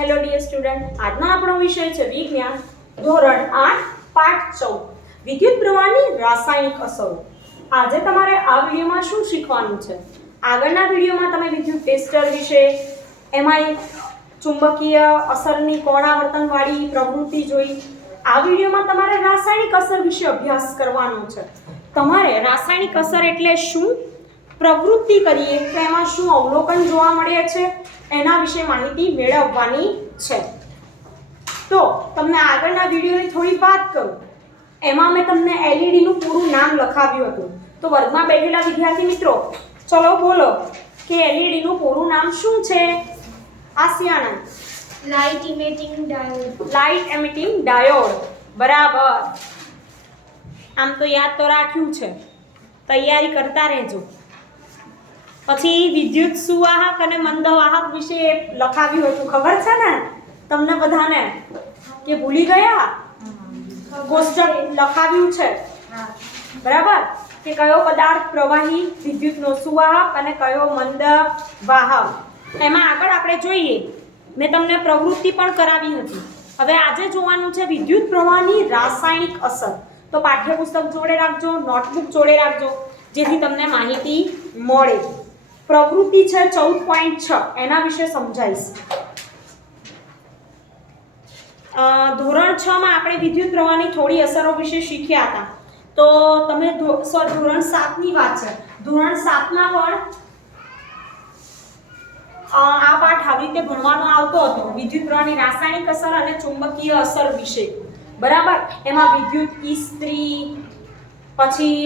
Hello dear student, આજનો આપણો વિષય છે વિજ્ઞાન ધોરણ 8 પાઠ 14 વિદ્યુત પ્રવાહની રાસાયણિક અસરો. આજે તમારે આ વિડિયોમાં શું શીખવાનું છે? આગળના વિડિયોમાં તમે વિદ્યુત ટેસ્ટર વિશે એમાં ચુંબકીય અસરની કોણાવર્તનવાળી પ્રવૃત્તિ જોઈ. આ વિડિયોમાં તમારે રાસાયણિક અસર વિશે અભ્યાસ કરવાનો છે. તમારે રાસાયણિક અસર એટલે શું, પ્રવૃત્તિ કરીએ તો એમાં શું અવલોકન જોવા મળે છે એના વિશે માહિતી મેળવવાની છે. તો તમને આગળના વિડિયોની થોડી વાત કરું. એમાં મેં તમને એલઈડી નું પૂરું નામ લખાવ્યું હતું. તો વર્ગમાં બેઠેલા વિદ્યાર્થી મિત્રો ચલો બોલો કે એલઈડી નું પૂરું નામ શું છે? આસિયાના light emitting diode. Light emitting diode. બરાબર. આમ તો યાદ તો રાખ્યું છે, તૈયારી કરતા રહેજો. પછી વિદ્યુત સુવાહક અને મંદવાહક વિશે લખાવ્યું હતું, ખબર છે ને તમને બધાને કે ભૂલી ગયા? કોષ્ટક લખાવ્યું છે બરાબર, કે કયો પદાર્થ પ્રવાહી વિદ્યુતનો સુવાહક અને કયો મંદ વાહક. એમાં આગળ આપણે જોઈએ, મેં તમને પ્રવૃત્તિ પણ કરાવી હતી. હવે આજે જોવાનું છે વિદ્યુત પ્રવાહની રાસાયણિક અસર. તો પાઠ્યપુસ્તક જોડે રાખજો, નોટબુક જોડે રાખજો, જેથી તમને માહિતી મળે. પ્રવૃત્તિ છે 14.6, એના વિશે સમજાઈશ. ધોરણ 6 માં આપણે વિદ્યુત પ્રવાહની થોડી અસરો વિશે શીખ્યા હતા. તો તમે ધોરણ 7 ની વાત છે. ધોરણ 7 માં પણ આ પાઠ આવી રીતે ભણવાનો આવતો હતો, વિદ્યુત પ્રવાહની રાસાયણિક અસર અને ચુંબકીય અસર વિશે. બરાબર. એમાં વિદ્યુત ઇસ્ત્રી, પછી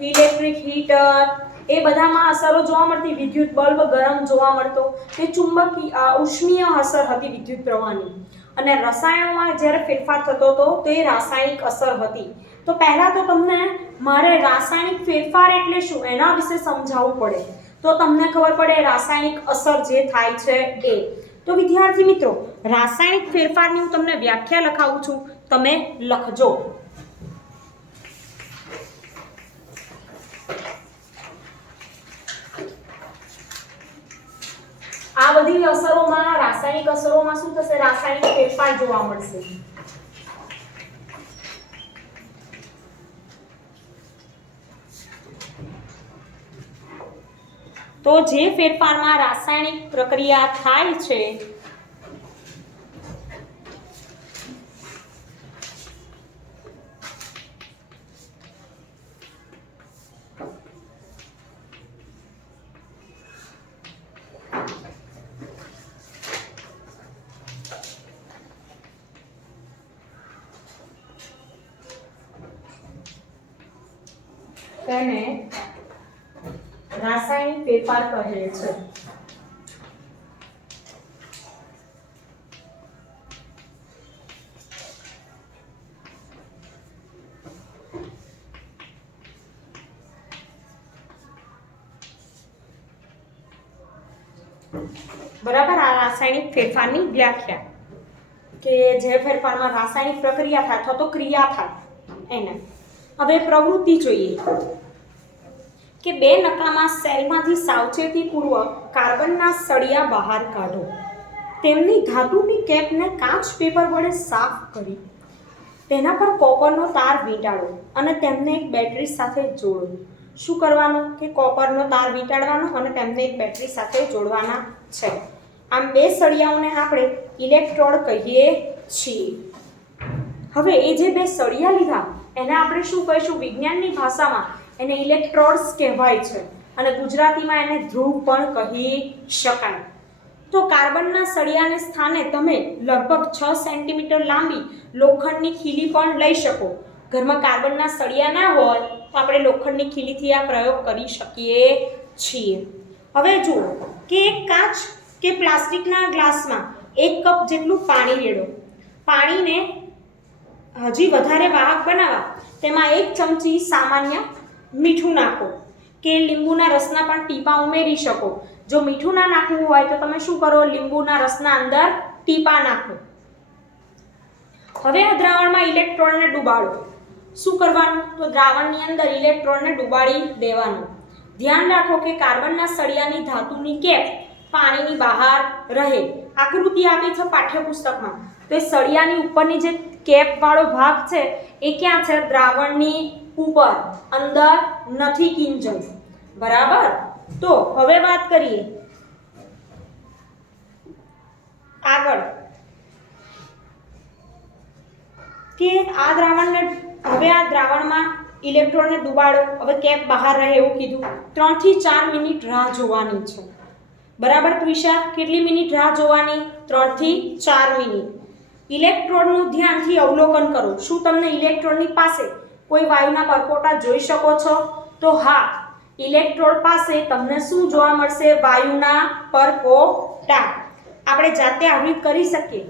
ઇલેક્ટ્રિક હીટર, એ બધામાં અસરો જોવા મળતી. વિદ્યુત બલ્બ ગરમ જોવા મળતો, તે ચુંબકીય ઉષ્મીય અસર હતી વિદ્યુત પ્રવાહની. અને રસાયણોમાં જ્યારે ફેરફાર થતો હતો તે રાસાયણિક અસર હતી. તો પહેલા તો તમને મારે રાસાયણિક ફેરફાર એટલે શું એના વિશે સમજાવવું પડે, તો તમને ખબર પડે રાસાયણિક અસર જે થાય છે એ. તો વિદ્યાર્થી મિત્રો, રાસાયણિક ફેરફારની હું તમને વ્યાખ્યા લખાવું છું, તમે લખજો. આ બધી અસરોમાં, રાસાયણિક અસરોમાં શું થશે? રાસાયણિક ફેરફાર જોવા મળશે. તો જે ફેરફારમાં રાસાયણિક પ્રક્રિયા થાય છે તેને રાસાયણિક ફેરફાર કહે છે. બરાબર. આ રાસાયણિક ફેરફારની વ્યાખ્યા, કે જે ફેરફારમાં રાસાયણિક પ્રક્રિયા થાય અથવા તો ક્રિયા થાય એને. હવે પ્રવૃત્તિ જોઈએ, કે બે નકામા સેલમાંથી સાવચેતીપૂર્વક કાર્બનના સળિયા બહાર કાઢો. તેમની ધાતુની કેપને કાચ પેપર વડે સાફ કરી તેના પર કોપરનો તાર વીંટાળો અને તેમને એક બેટરી સાથે જોડો. શું કરવાનું? કે કોપરનો તાર વીંટાળવાનો અને તેમને એક બેટરી સાથે જોડવાના છે. આમ બે સળિયાઓને આપણે ઇલેક્ટ્રોડ કહીએ છીએ. હવે એ જે બે સળિયા લીધા એને આપણે શું કહીશું? વિજ્ઞાનની ભાષામાં એને ઇલેક્ટ્રોડ્સ કહેવાય છે અને ગુજરાતીમાં એને ધ્રુવ પણ કહી શકાય. તો કાર્બનના સળિયાને સ્થાને તમે લગભગ 6 સેન્ટીમીટર લાંબી લોખંડની ખીલી પણ લઈ શકો. ઘરમાં કાર્બનના સળિયા ના હોય તો આપણે લોખંડની ખીલીથી આ પ્રયોગ કરી શકીએ છીએ. હવે જુઓ કે એક કાચ કે પ્લાસ્ટિકના ગ્લાસમાં 1 કપ જેટલું પાણી રેડો. પાણીને હજી વધારે વાહક બનાવવા તેમાં 1 ચમચી સામાન્ય મીઠું નાખો, કે લીંબુના રસના પણ ટીપા ઉમેરી શકો. જો મીઠું ના નાખવું હોય તો તમે શું કરો? લીંબુના રસના અંદર ટીપા નાખો. હવે આ દ્રાવણમાં ઇલેક્ટ્રોનને ડુબાડો. શું કરવાનું? તો દ્રાવણની અંદર ઇલેક્ટ્રોનને ડુબાડી દેવાનું. ધ્યાન રાખો કે કાર્બનના સળિયાની ધાતુની કેપ પાણીની બહાર રહે. આકૃતિ આપી છે પાઠ્યપુસ્તકમાં. તો એ સળિયાની ઉપરની જે કેપ વાળો ભાગ છે એ ક્યાં છે? દ્રાવણની ઉપર, અંદર નથી કિંજલ. બરાબર. તો હવે વાત કરીએ આગળ કે આ દ્રાવણમાં ઇલેક્ટ્રોનને ડુબાડો. હવે કેપ બહાર રહે એવું કીધું. 3 થી 4 મિનિટ રાહ જોવાની છે. બરાબર ત્વિષા? કેટલી મિનિટ રાહ જોવાની? 3 થી 4 મિનિટ. ઇલેક્ટ્રોડનું ધ્યાનથી અવલોકન કરો. શું તમને ઇલેક્ટ્રોડની પાસે કોઈ વાયુના પરપોટા જોઈ શકો છો? તો હા, ઇલેક્ટ્રોડ પાસે તમને શું જોવા મળશે? વાયુના પરપોટા. આપણે જાતે આવૃત કરી શકીએ.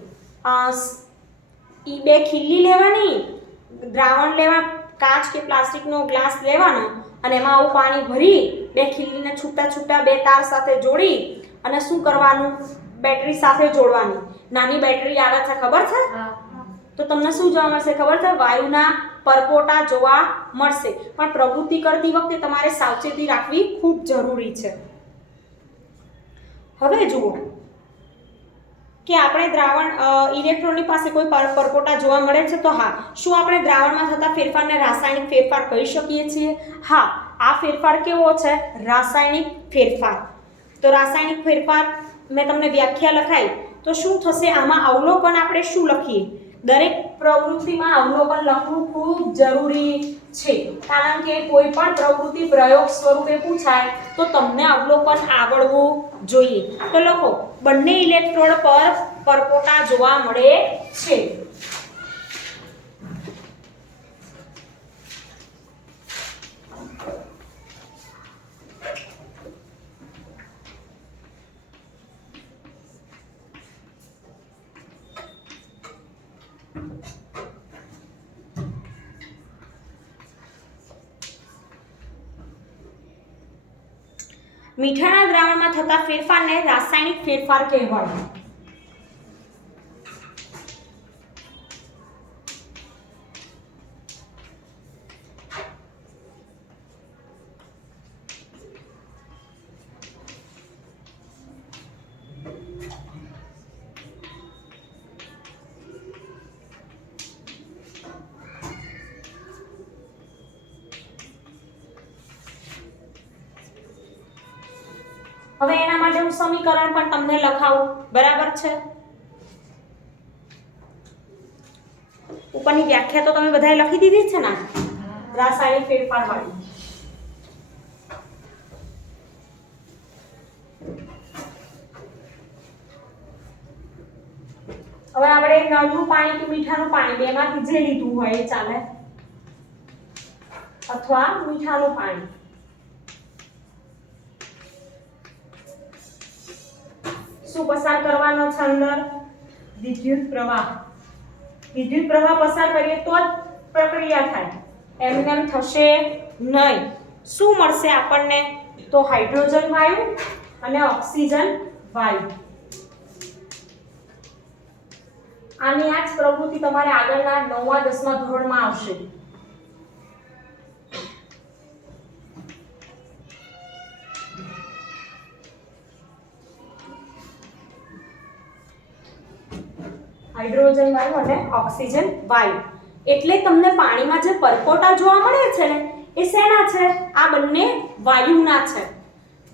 બે ખીલ્લી લેવાની, દ્રાવણ લેવા, કાચ કે પ્લાસ્ટિકનો ગ્લાસ લેવાનો અને એમાં આવું પાણી ભરી બે ખીલ્લીને છૂટા છૂટા બે તાર સાથે જોડી અને શું કરવાનું? બેટરી સાથે જોડવાની. નાની બેટરી આવે છે, ખબર છે? તો તમને શું જોવા મળશે ખબર છે? વાયુના પરપોટા જોવા મળશે. પણ પ્રવૃત્તિ કરતી વખતે તમારે સાવચેતી રાખવી ખૂબ જરૂરી છે. હવે જુઓ કે આપણે દ્રાવણ ઇલેક્ટ્રોનની પાસે કોઈ પરપોટા જોવા મળે છે તો હા, શું આપણે દ્રાવણમાં થતા ફેરફારને રાસાયણિક ફેરફાર કહી શકીએ છીએ? હા, આ ફેરફાર કેવો છે? રાસાયણિક ફેરફાર. તો રાસાયણિક ફેરફાર મેં તમને વ્યાખ્યા લખાઈ. તો શું થશે આમાં? અવલોકન આપણે શું લખીએ? દરેક પ્રવૃત્તિમાં અવલોકન લખવું ખૂબ જરૂરી છે, કારણ કે કોઈ પણ પ્રવૃત્તિ પ્રયોગ સ્વરૂપે પૂછાય તો તમને અવલોકન આવડવું જોઈએ. તો લખો, બંને ઇલેક્ટ્રોડ પર પરપોટા જોવા મળે છે. મીઠાના દ્રાવણમાં થતા ફેરફારને રાસાયણિક ફેરફાર કહેવાય. હવે એના માટે હું સમીકરણ પણ તમને લખાવું. બરાબર છે? ઉપરની વ્યાખ્યા તો તમે બધાએ લખી દીધી છે ને, રાસાયણિક ફેરફાર વાળી. હવે આપણે નળનું પાણી કે મીઠાનું પાણી બેમાંથી જે લીધું હોય એ ચાલે, અથવા મીઠાનું પાણી. શું પસાર કરવાનો છે અંદર? વિદ્યુત પ્રવાહ. વિદ્યુત પ્રવાહ પસાર કરીએ તો જ પ્રક્રિયા થાય, એમ થશે નહીં. શું મળશે આપણને? તો હાઇડ્રોજન વાયુ અને ઓક્સિજન વાયુ. આની આ જ પ્રવૃત્તિ તમારે આગળના 9મા 10મા ધોરણમાં આવશે. હાઇડ્રોજન વાયુ અને ઓક્સિજન વાયુ. એટલે તમને પાણીમાં જે પરપોટા જોવા મળે છે ને એ શેના છે? આ બંને વાયુના છે,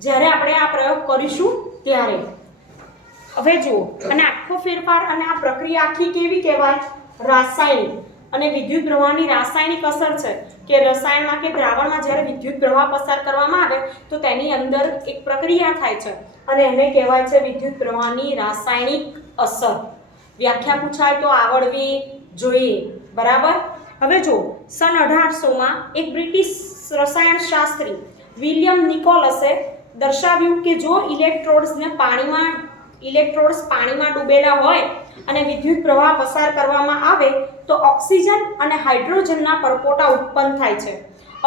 જ્યારે આપણે આ પ્રયોગ કરીશું ત્યારે. હવે જુઓ, અને આખો ફેરફાર અને આ પ્રક્રિયા આખી કેવી કહેવાય? રાસાયણિક. અને વિદ્યુત પ્રવાહની રાસાયણિક અસર છે કે રસાયણમાં કે દ્રાવણમાં જ્યારે વિદ્યુત પ્રવાહ પસાર કરવામાં આવે તો તેની અંદર એક પ્રક્રિયા થાય છે અને એને કહેવાય છે વિદ્યુત પ્રવાહની રાસાયણિક અસર. વ્યાખ્યા પૂછાય તો આવડવી જોઈએ. બરાબર. હવે જો સન 1800માં એક બ્રિટિશ રસાયણશાસ્ત્રી વિલિયમ નિકોલસે દર્શાવ્યું કે જો ઇલેક્ટ્રોડ્સ પાણીમાં ડૂબેલા હોય અને વિદ્યુત પ્રવાહ પસાર કરવામાં આવે તો ઓક્સિજન અને હાઇડ્રોજનના પરપોટા ઉત્પન્ન થાય છે.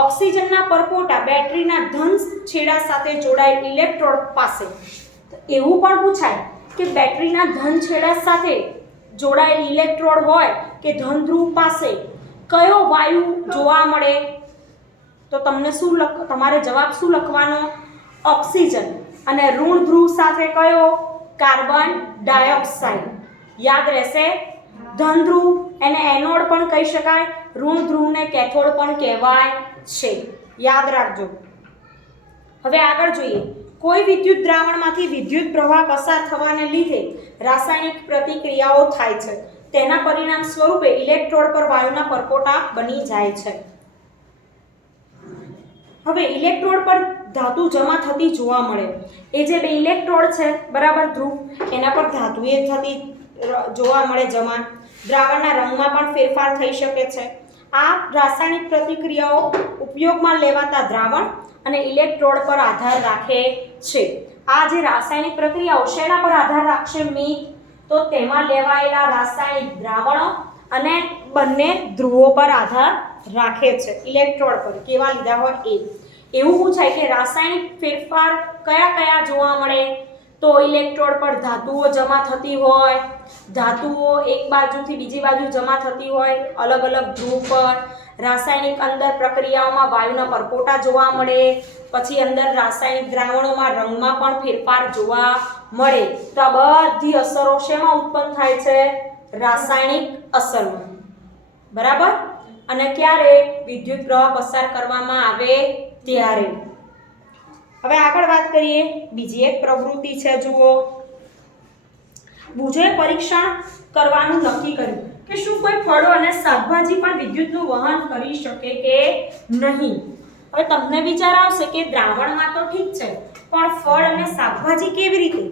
ઓક્સિજનના પરપોટા બેટરીના ધન છેડા સાથે જોડાયેલ ઇલેક્ટ્રોડ પાસે. એવું પણ પૂછાય કે બેટરીના ધન છેડા સાથે જોડાયેલ ઇલેક્ટ્રોડ હોય કે ધન ધ્રુવ પાસે કયો વાયુ જોવા મળે? તો તમને તમારે જવાબ શું લખવાનો? ઓક્સિજન. અને ઋણ ધ્રુવ સાથે કયો? Carbon dioxide. યાદ રહેશે? ધન ધ્રુવ એને એનોડ પણ કહી શકાય, ઋણ ધ્રુવને કેથોડ પણ કહેવાય છે. યાદ રાખજો. હવે આગળ જોઈએ. કોઈ વિદ્યુત દ્રાવણમાંથી વિદ્યુત પ્રવાહ પસાર થવાને લીધે રાસાયણિક પ્રતિક્રિયાઓ થાય છે. તેના પરિણામ સ્વરૂપે ઇલેક્ટ્રોડ પર વાયુના પરપોટા બની જાય છે. હવે ઇલેક્ટ્રોડ પર ધાતુ જમા થતી જોવા મળે. એ જે બે ઇલેક્ટ્રોડ છે બરાબર ધ્રુવ, એના પર ધાતુએ થતી જોવા મળે જમા. દ્રાવણના રંગમાં પણ ફેરફાર થઈ શકે છે. આ રાસાયણિક પ્રતિક્રિયાઓ ઉપયોગમાં લેવાતા દ્રાવણ અને ઇલેક્ટ્રોડ પર આધાર રાખે છે. આ જે રાસાયણિક પ્રક્રિયાઓ શેના પર આધાર રાખશે મિત? તો તેમાં લેવાયેલા રાસાયણિક દ્રાવણો અને બંને ધ્રુવો પર આધાર રાખે છે. ઇલેક્ટ્રોડ પર કેવા લીધા હોય એ. એવું પૂછાય કે રાસાયણિક ફેરફાર કયા કયા જોવા મળે? તો ઇલેક્ટ્રોડ પર ધાતુઓ જમા થતી હોય, ધાતુઓ એક બાજુથી બીજી બાજુ જમા થતી હોય અલગ અલગ ધ્રુવ પર. રાસાયણિક અંદર પ્રક્રિયાઓમાં વાયુના પરપોટા જોવા મળે. પછી અંદર રાસાયણિક દ્રાવણોમાં રંગમાં પણ ફેરફાર જોવા મળે. તો આ બધી અસરો શેમાં ઉત્પન્ન થાય છે? રાસાયણિક અસરમાં. બરાબર? અને ક્યારે? વિદ્યુત પ્રવાહ પસાર કરવામાં આવે ત્યારે. હવે આગળ વાત કરીએ. બીજી એક પ્રવૃત્તિ છે, જુઓ. બુજોએ પરીક્ષણ કરવાનું નક્કી કર્યું કે શું કોઈ ફળો અને શાકભાજી પણ વિદ્યુતનું વહન કરી શકે કે નહીં. હવે તમને વિચાર આવશે કે દ્રાવણમાં તો ઠીક છે, પણ ફળ અને શાકભાજી કેવી રીતે?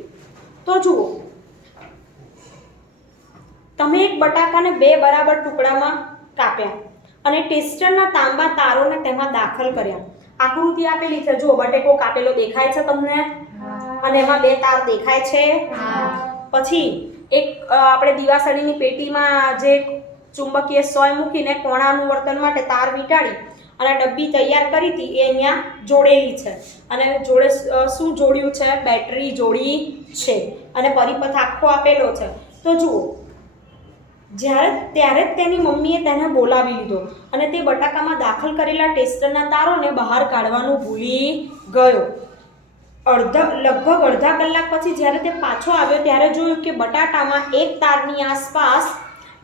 તો જુઓ, તમે એક બટાકાને બે બરાબર ટુકડામાં કાપ્યા અને ટેસ્ટરના તાંબા તારોને તેમાં દાખલ કર્યા. આકૃતિ આપેલી છે, જુઓ બટેકો કાપેલો દેખાય છે તમને? અને એમાં બે તાર દેખાય છે. પછી એક આપણે દીવાસળીની પેટીમાં જે ચુંબકીય સોય મૂકીને કોણાનુવર્તન માટે તાર વીંટાળી અને ડબ્બી તૈયાર કરી હતી એ અહીંયા જોડેલી છે. અને જોડે શું જોડ્યું છે? બેટરી જોડી છે. અને પરિપથ આખો આપેલો છે. તો જુઓ, ત્યારે જ તેની મમ્મીએ તેને બોલાવી લીધો અને તે બટાકામાં દાખલ કરેલા ટેસ્ટરના તારોને બહાર કાઢવાનું ભૂલી ગયો. લગભગ અડધા કલાક પછી જ્યારે તે પાછો આવ્યો ત્યારે જોયું કે બટાટામાં એક તારની આસપાસ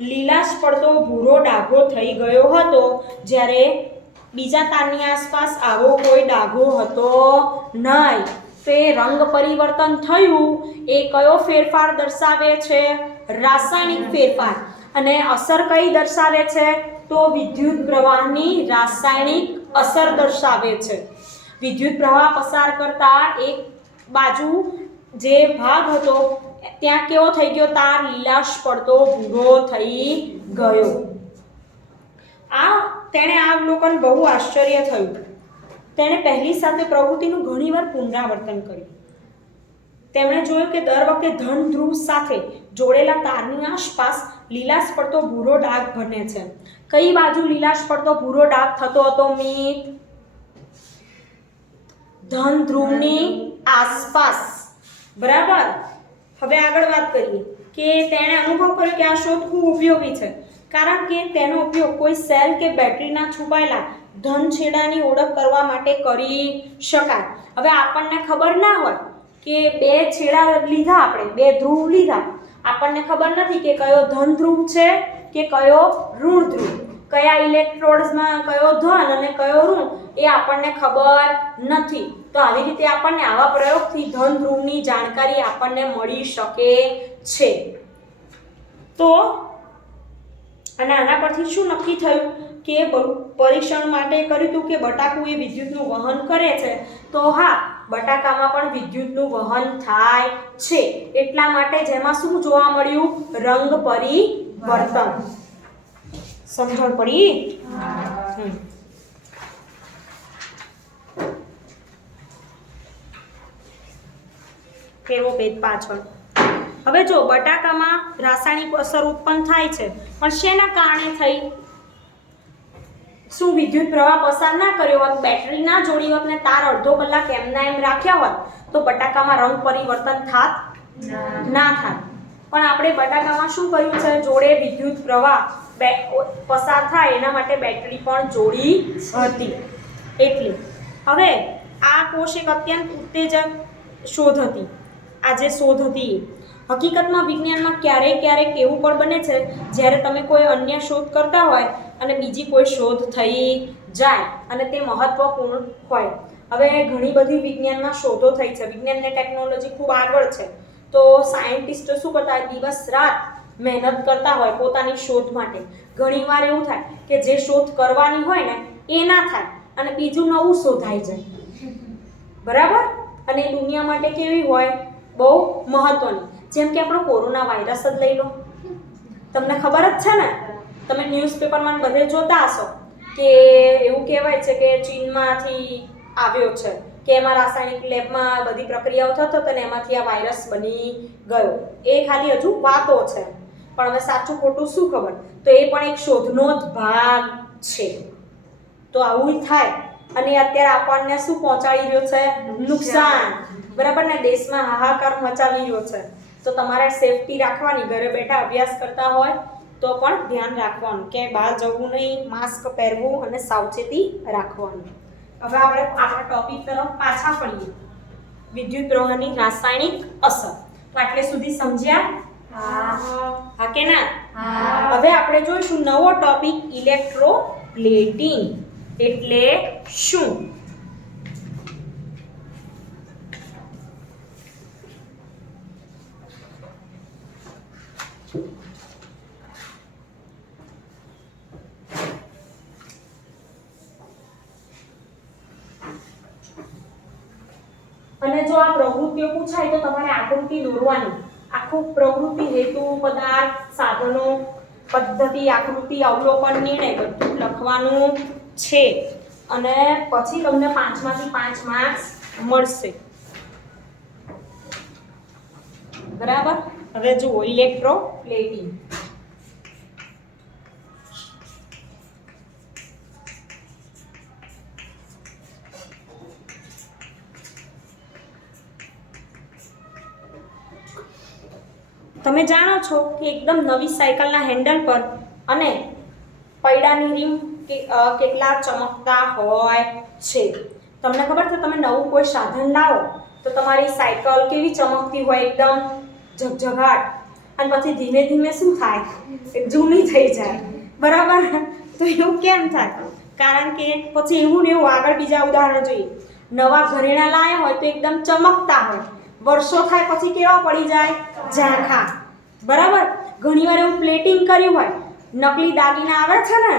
લીલાશ પડતો ભૂરો ડાઘો થઈ ગયો હતો, જ્યારે બીજા તારની આસપાસ આવો કોઈ ડાઘો હતો નહીં. તે રંગ પરિવર્તન થયું એ કયો ફેરફાર દર્શાવે છે? રાસાયણિક ફેરફાર. અને અસર કઈ દર્શાવે છે? તો વિદ્યુત પ્રવાહની રાસાયણિક અસર દર્શાવે છે. વિદ્યુત પ્રવાહ પસાર કરતા એક બાજુ જે ભાગ હતો ત્યાં કેવો થઈ ગયો? તાર લીલાશ પડતો ભૂરો થઈ ગયો. તેણે આ અવલોકન બહુ આશ્ચર્ય થયું. તેણે પહેલી સાથે પ્રવૃત્તિનું ઘણીવાર પુનરાવર્તન કર્યું. તેમણે જોયું કે દર વખતે ધન ધ્રુવ સાથે જોડેલા તારની આસપાસ લીલાશ પડતો ભૂરો ડાઘ બને છે. કઈ બાજુ લીલાશ પડતો ભૂરો ડાઘ થતો હતો મિત? ધન ધ્રુવની આસપાસ. બરાબર? હવે આગળ વાત કરીએ કે તેણે અનુભવ કર્યો કે આ શોધ ખૂબ ઉપયોગી છે, કારણ કે તેનો ઉપયોગ કોઈ સેલ કે બેટરીના છુપાયેલા ધન છેડાની ઓળખ કરવા માટે કરી શકાય. હવે આપણને ખબર ના હોય કે બે છેડા લીધા, આપણે બે ધ્રુવ લીધા, આપણને ખબર નથી કે કયો ધન ધ્રુવ છે કે કયો ઋણ ધ્રુવ, કયા ઇલેક્ટ્રોડ્સમાં કયો ધન અને કયો ઋણ, એ આપણને ખબર નથી. તો આવી રીતે આપણને આવા પ્રયોગથી ધન ધ્રુવની જાણકારી આપણને મળી શકે છે. તો અને આના પરથી શું નક્કી થયું કે પરીક્ષણ માટે કર્યું હતું કે બટાકું એ વિદ્યુતનું વહન કરે છે. તો હા, બટાકામાં પણ વિદ્યુતનું વહન થાય છે. એટલા માટે જેમાં શું જોવા મળ્યું? રંગ પરિવર્તન. સમજણ પડી? ફેરવો પેજ પાછળ. હવે જો બટાકામાં રાસાયણિક અસર ઉત્પન્ન થાય છે, પણ શેના કારણે થઈ? શું વિદ્યુત પ્રવાહ પસાર ના કર્યો હોત, બેટરી ના જોડી હોત ને તાર અડધો કલાક એમના એમ રાખ્યા હોત તો બટાકામાં રંગ પરિવર્તન થાત? ના થાત. પણ આપણે બટાકામાં શું કર્યું છે? જોડે વિદ્યુત પ્રવાહ પસાર થાય એના માટે બેટરી પણ જોડી હતી. એટલે હવે આ કોષ એક અત્યંત ઉત્તેજક શોધ હતી. આ જે શોધ હતી હકીકતમાં વિજ્ઞાનમાં ક્યારેક એવું પણ બને છે જ્યારે તમે કોઈ અન્ય શોધ કરતા હોય અને બીજી કોઈ શોધ થઈ જાય અને તે મહત્વપૂર્ણ હોય. હવે ઘણી બધી વિજ્ઞાનમાં શોધો થઈ છે, વિજ્ઞાન ને ટેકનોલોજી ખૂબ આગળ છે, તો સાયન્ટિસ્ટો શું કરતા હોય, દિવસ રાત મહેનત કરતા હોય પોતાની શોધ માટે. ઘણીવાર એવું થાય કે જે શોધ કરવાની હોય ને એ ના થાય અને બીજું નવું શોધાઈ જાય, બરાબર. અને એ દુનિયા માટે કેવી હોય, બહુ મહત્વની. જેમ કે આપણો કોરોના વાયરસ જ લઈ લો, તમને ખબર જ છે ને, તમે ન્યૂઝપેપરમાં બધે જોતા હશો કે એવું કહેવાય છે કે ચીનમાંથી આવ્યો છે, કે એમાં રાસાયણિક લેબમાં બધી પ્રક્રિયાઓ થતો હતો ને એમાંથી આ વાયરસ બની ગયો. એ ખાલી હજુ વાતો છે, પણ હવે સાચું ખોટું શું ખબર. તો એ પણ એક શોધનો જ ભાગ છે. તો આવું થાય અને અત્યારે આપણને શું પહોંચાડી રહ્યો છે, નુકસાન, બરાબર ને. દેશમાં હાહાકાર મચાવી રહ્યો છે. તો તમારે સેફટી રાખવાની, ઘરે બેઠા અભ્યાસ કરતા હોય તો પણ ધ્યાન રાખવાનું કે બહાર જવું નહીં, માસ્ક પહેરવું અને સાવચેતી રાખવાની. હવે આપણે આપણા ટોપિક તરફ પાછા ફરીએ, વિદ્યુત પ્રવાહની રાસાયણિક અસર. તો આટલે સુધી સમજ્યા? હા કે ના? હવે આપણે જોઈશું નવો ટોપિક, ઇલેક્ટ્રોપ્લેટિંગ એટલે શું. અને જો આ પ્રવૃત્તિઓ પૂછાય તો તમારે આકૃતિ દોરવાની. આખું પ્રવૃત્તિ, હેતુ, પદાર્થ, સાધનો, પદ્ધતિ, આકૃતિ, અવલોકન, નિર્ણય બધું લખવાનું છે. અને પછી તમને 5 માંથી 5 માર્ક્સ મળશે, બરાબર. હવે જુઓ ઇલેક્ટ્રોપ્લેટિંગ. તમે જાણો છો કે એકદમ નવી સાયકલના હેન્ડલ પર અને પૈડાની રીમ કેટલા ચમકતા હોય છે. તમને ખબર છે, તમે નવું કોઈ સાધન લાવો તો તમારી સાયકલ કેવી ચમકતી હોય, એકદમ ઝગઝગાટ. અને પછી ધીમે ધીમે શું થાય, જૂની થઈ જાય, બરાબર. તો એવું કેમ થાય? કારણ કે પછી એવું ને એવું. આગળ બીજા ઉદાહરણ જોઈએ. નવા ઘરેણાં લાવ્યા હોય તો એકદમ ચમકતા હોય, વર્ષો થાય પછી કેવા પડી જાય, ઝાંખા, બરાબર. ઘણીવાર એવું પ્લેટિંગ કર્યું હોય, નકલી દાગીના આવે છે ને,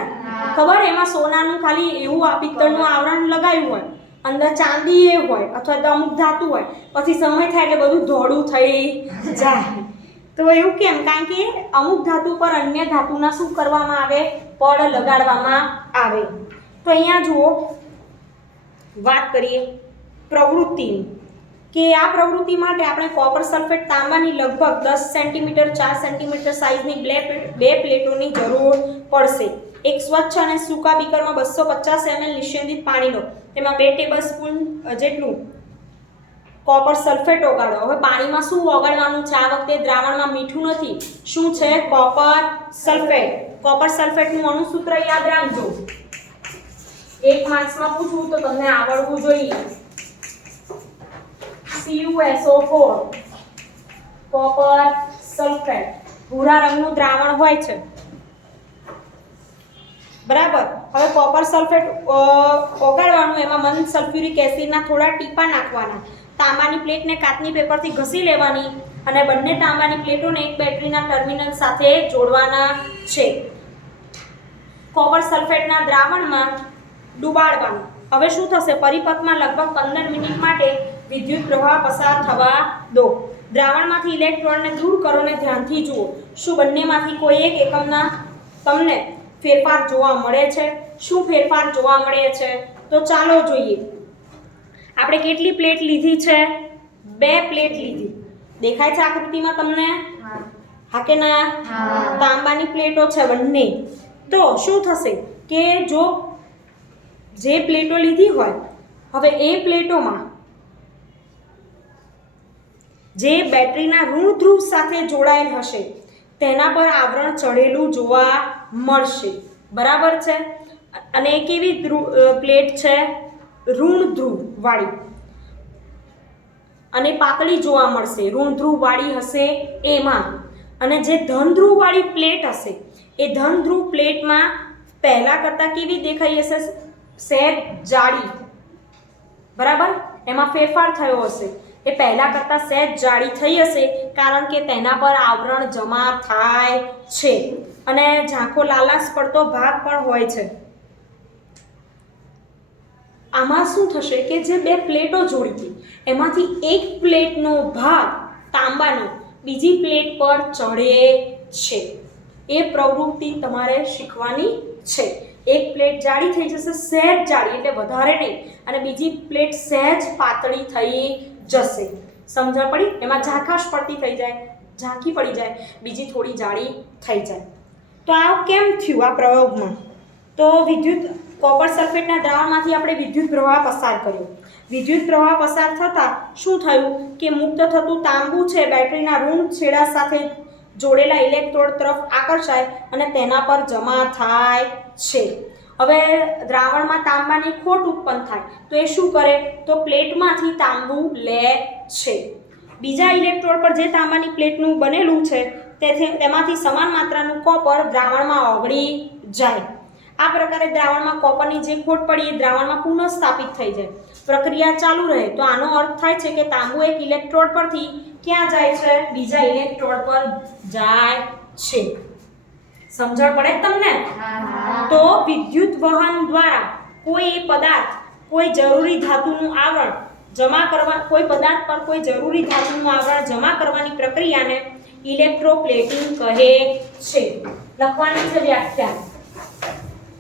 ખબર, એમાં સોનાનું ખાલી એવું પિત્તળનું આવરણ લગાવ્યું હોય, અંદર ચાંદી એ હોય અથવા તો અમુક ધાતુ હોય, પછી સમય થાય એટલે બધું ધોળું થઈ જાય. તો એવું કેમ? કારણ કે અમુક ધાતુ પર અન્ય ધાતુના શું કરવામાં આવે, પડ લગાડવામાં આવે. તો અહીંયા જુઓ, વાત કરીએ પ્રવૃત્તિની, કે આ પ્રવૃત્તિ માટે આપણે કોપર સલ્ફેટ તાંબાની લગભગ 10 સેન્ટીમીટર 4 સેન્ટીમીટર સાઇઝની બે પ્લેટોની જરૂર પડશે. એક સ્વચ્છ અને સૂકા બીકરમાં 250 ml નિષેધિત પાણી લો, તેમાં 2 ટેબલસ્પૂન જેટલું કોપર સલ્ફેટ ઓગાળો. હવે પાણીમાં શું ઓગાળવાનું છે? આ વખતે દ્રાવણમાં મીઠું નથી, શું છે? Copper sulphate. કોપર સલ્ફેટનું અણુસૂત્ર યાદ રાખજો, 1 માર્ક્સમાં પૂછું તો તમને આવડવું જોઈએ. CuSO4, કોપર સલ્ફેટ, ભૂરા રંગનું દ્રાવણ હોય છે, બરાબર. હવે કોપર સલ્ફેટ ઓગાળવાનું, એમાં મન સલ્ફ્યુરિક એસિડના થોડા ટીપા નાખવાના. તાંબાની પ્લેટને કાચની પેપરથી ઘસી લેવાની અને બંને તાંબાની પ્લેટોને એક બેટરીના ટર્મિનલ સાથે જોડવાના છે. કોપર સલ્ફેટના દ્રાવણમાં ડુબાડવાનું. હવે શું થશે? પરિપથમાં લગભગ 15 મિનિટ માટે વિદ્યુત પ્રવાહ પસાર થવા દો. દ્રાવણમાંથી ઇલેક્ટ્રોનને દૂર કરો અને ધ્યાનથી જુઓ, શું બંનેમાંથી કોઈ એક એકમના તમને ફેરફાર જોવા મળે છે? શું ફેરફાર જોવા મળે છે? તો ચાલો જોઈએ. આપણે કેટલી પ્લેટ લીધી છે? 2 પ્લેટ લીધી. દેખાય છે આકૃતિમાં તમને? હા કે ના? તાંબાની પ્લેટો છે બંને. તો શું થશે કે જો જે પ્લેટો લીધી હોય, હવે એ પ્લેટોમાં જે બેટરીના ઋણ ધ્રુવ સાથે જોડાયેલ હશે તેના પર આવરણ ચઢેલું જોવા મળશે, બરાબર છે. અને કેવી પ્લેટ છે? ઋણ ધ્રુવ વાળી. અને પાતળી જોવા મળશે, ઋણ ધ્રુવવાળી હશે એમાં. અને જે ધન ધ્રુવવાળી પ્લેટ હશે એ ધન ધ્રુવ પ્લેટમાં પહેલાં કરતાં કેવી દેખાઈ હશે? સહેજ જાડી. બરાબર, એમાં ફેરફાર થયો હશે. એ પહેલાં કરતાં સહેજ જાડી થઈ હશે કારણ કે તેના પર આવરણ જમા થાય છે અને ઝાંખો લાલાશ પડતો ભાગ પણ હોય છે. આમાં શું થશે કે જે બે પ્લેટો જોડી હતી એમાંથી એક પ્લેટનો ભાગ તાંબાનો બીજી પ્લેટ પર ચડે છે. એ પ્રવૃત્તિ તમારે શીખવાની છે. એક પ્લેટ જાડી થઈ જશે, સહેજ જાડી એટલે વધારે નહીં, અને બીજી પ્લેટ સહેજ પાતળી થઈ જશે. સમજણ પડી? એમાં ઝાંખાશ પડતી થઈ જાય, ઝાંખી પડી જાય, બીજી થોડી જાડી થઈ જાય. તો આ કેમ થયું આ પ્રયોગમાં? તો કોપર સલ્ફેટના દ્રાવણમાંથી આપણે વિદ્યુત પ્રવાહ પસાર કર્યો. વિદ્યુત પ્રવાહ પસાર થતાં શું થયું કે મુક્ત થતું તાંબુ છે બેટરીના ઋણ છેડા સાથે જોડેલા ઇલેક્ટ્રોડ તરફ આકર્ષાય અને તેના પર જમા થાય છે. હવે દ્રાવણમાં તાંબાની ખોટ ઉત્પન્ન થાય તો એ શું કરે? તો પ્લેટમાંથી તાંબુ લે છે. બીજા ઇલેક્ટ્રોડ પર જે તાંબાની પ્લેટનું બનેલું છે તેમાંથી સમાન માત્રાનું કોપર દ્રાવણમાં ઓગળી જાય. આ પ્રકારે દ્રાવણમાં કોપરની જે ખોટ પડી એ દ્રાવણમાં પુનઃસ્થાપિત થઈ જાય. પ્રક્રિયા ચાલુ રહે તો આનો અર્થ થાય છે કે તાંબુ એક ઇલેક્ટ્રોડ પરથી ક્યાં જાય છે? બીજા ઇલેક્ટ્રોડ પર જાય છે. સમજણ પડે તમને? તો વિદ્યુત વહન દ્વારા કોઈ પદાર્થ કોઈ જરૂરી ધાતુનું આવરણ જમા કરવા કરવાની પ્રક્રિયાને ઇલેક્ટ્રોપ્લેટિંગ કહે છે. લખવાની છે વ્યાખ્યા,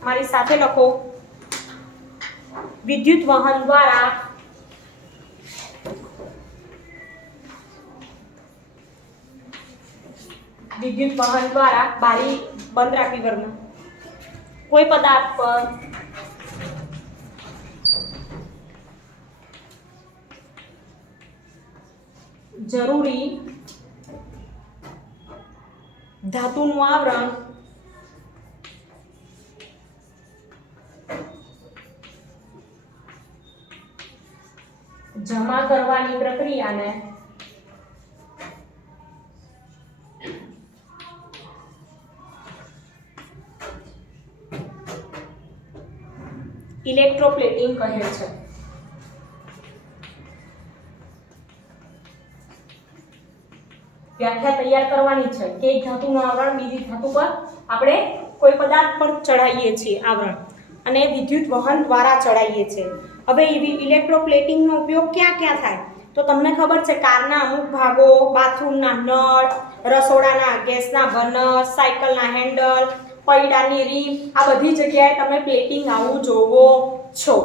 મારી સાથે લખો. વિદ્યુત વહન દ્વારા બારી બંધ રાખી ઘરમાં કોઈ પદાર્થ પર જરૂરી ધાતુનું આવરણ જમા કરવાની પ્રક્રિયાને ઇલેક્ટ્રોપ્લેટિંગ કહે છે. વ્યાખ્યા તૈયાર કરવાની છે કે એક ધાતુનું આવરણ બીજી ધાતુ પર આપણે કોઈ પદાર્થ પર ચડાવીએ છીએ આવરણ, અને વિદ્યુત વહન દ્વારા ચડાવીએ છીએ. હવે ઇલેક્ટ્રોપ્લેટિંગનો ઉપયોગ ક્યાં ક્યાં થાય? તો તમને ખબર છે કારના અમુક ભાગો, બાથરૂમના નળ, રસોડાના ગેસના બર્નર, સાયકલના હેન્ડલ, પૈડાની રીમ, આ બધી જગ્યાએ તમે પ્લેટિંગ આવું જોવો છો.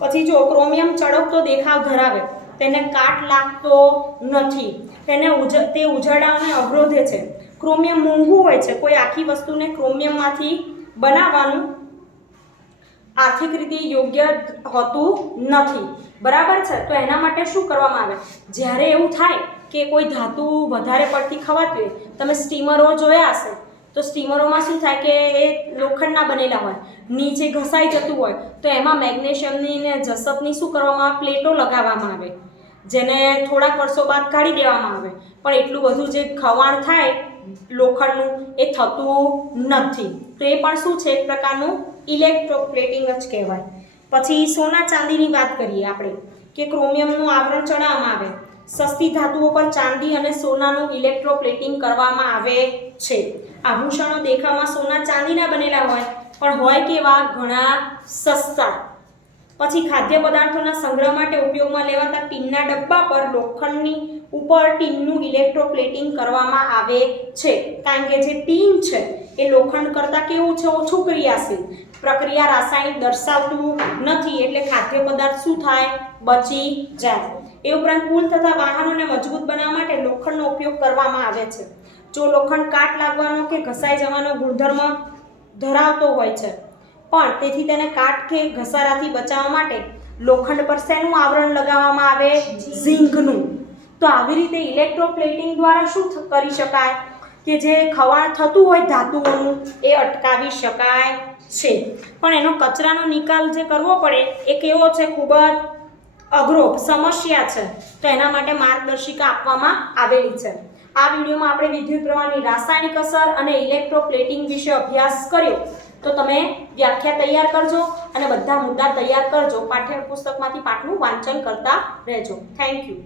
પછી જો ક્રોમિયમ ચળકતો દેખાવ ધરાવે, તેને કાટ લાગતો નથી, તે ઉજાડાને અવરોધે છે. ક્રોમિયમ મોંઘું હોય છે. કોઈ આખી વસ્તુને ક્રોમિયમમાંથી બનાવવાનું આર્થિક રીતે યોગ્ય હોતું નથી. બરાબર છે? તો એના માટે શું કરવામાં આવે? જ્યારે એવું થાય કે કોઈ ધાતુ વધારે પડતી ખવાતી હોય, તમે સ્ટીમરો જોયા હશે તો સ્ટીમરોમાં શું થાય કે એ લોખંડના બનેલા હોય, નીચે ઘસાઈ જતું હોય તો એમાં મેગ્નેશિયમની ને જસતની શું કરવામાં આવે? પ્લેટો લગાવવામાં આવે, જેને થોડાક વર્ષો બાદ કાઢી દેવામાં આવે. પણ એટલું બધું જે ખવાણ થાય લોખંડનું એ થતું નથી. તો એ પણ શું છે? એક પ્રકારનું ઇલેક્ટ્રોપ્લેટિંગ જ કહેવાય. પછી સોના ચાંદીની વાત કરીએ આપણે કે ક્રોમિયમનું આવરણ ચડાવવામાં આવે. સસ્તી ધાતુઓ પર ચાંદી અને સોનાનું ઇલેક્ટ્રોપ્લેટિંગ કરવામાં આવે છે. આભૂષણો દેખાવમાં સોના ચાંદીના બનેલા હોય, પણ હોય કેવા? ઘણા સસ્તા. પછી ખાદ્ય પદાર્થોના સંગ્રહ માટે ઉપયોગમાં લેવાતા ટીનના ડબ્બા પર લોખંડની ઉપર ટીનનું ઇલેક્ટ્રોપ્લેટિંગ કરવામાં આવે છે. કારણ કે જે ટીન છે એ લોખંડ કરતાં કેવું છે? ઓછું ક્રિયાશીલ, પ્રક્રિયા રાસાયણિક દર્શાવતું નથી, એટલે ખાદ્ય પદાર્થ શું થાય? બચી જાય. એ ઉપરાંત પુલ તથા વાહનોને મજબૂત બનાવવા માટે લોખંડનો ઉપયોગ કરવામાં આવે છે. જો લોખંડ કાટ લાગવાનો કે ઘસાઈ જવાનો ગુણધર્મ ધરાવતો હોય છે, પણ તેથી તેને કાટ કે ઘસારાથી બચાવવા માટે લોખંડ પર શેનું આવરણ લગાવવામાં આવે? ઝીંકનું. તો આવી રીતે ઇલેક્ટ્રોપ્લેટિંગ દ્વારા શું કરી શકાય કે જે ખવાણ થતું હોય ધાતુઓનું એ અટકાવી શકાય છે. પણ એનો કચરાનો નિકાલ જે કરવો પડે એ કેવો છે? ખૂબ જ અઘરો સમસ્યા છે તો એના માટે માર્ગદર્શિકા આપવામાં આવેલી છે. આ વિડીયોમાં આપણે વિદ્યુત પ્રવાહની રાસાયણિક અસર અને ઇલેક્ટ્રોપ્લેટિંગ વિશે અભ્યાસ કર્યો. તો તમે વ્યાખ્યા તૈયાર કરજો અને બધા મુદ્દા તૈયાર કરજો. પાઠ્યપુસ્તકમાંથી પાઠનું વાંચન કરતા રહેજો. Thank you.